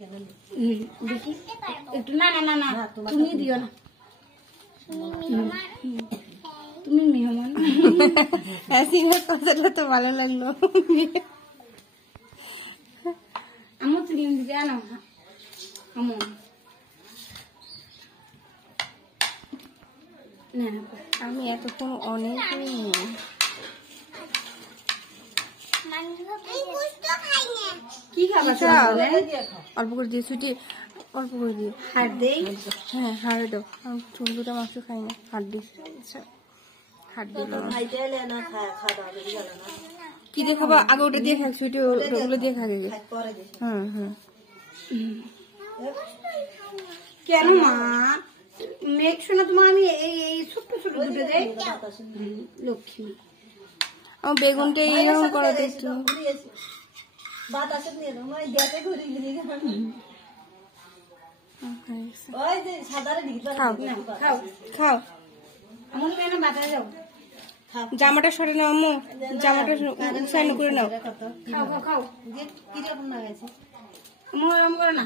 দেখি একটু না না না না তুমি দিও না তুমি মেহমান কথাটা তো ভালো লাগলো আমার তুমি দিবে না আমার না আমি এতক্ষণ অনেক কি খাবার অল্প করে দিয়ে ছুটি অল্প করে দিয়ে হাত দেই হ্যাঁ হাড়ে দাও আমি দুটা মাংস খাই না হাড় দিস হাড় দিলাম কি দিয়ে খাবা আগে ওটা দিয়ে খাক ছুটি ওগুলো দিয়ে খাগে হুম হুম কেন মা মেঘ শোনা তোমার আমি এই ছোট্ট ছোট দুটো দেই লক্ষ্মী আমার বেগুনটা এইরকম করা তো একটু খাও খাও আমার কেন বাতাস যাও জামাটা সরে নাও আম্মু জামাটা উৎসাহ করে নাও খাও খাও খাও কিরকম লাগাছে আমার করে না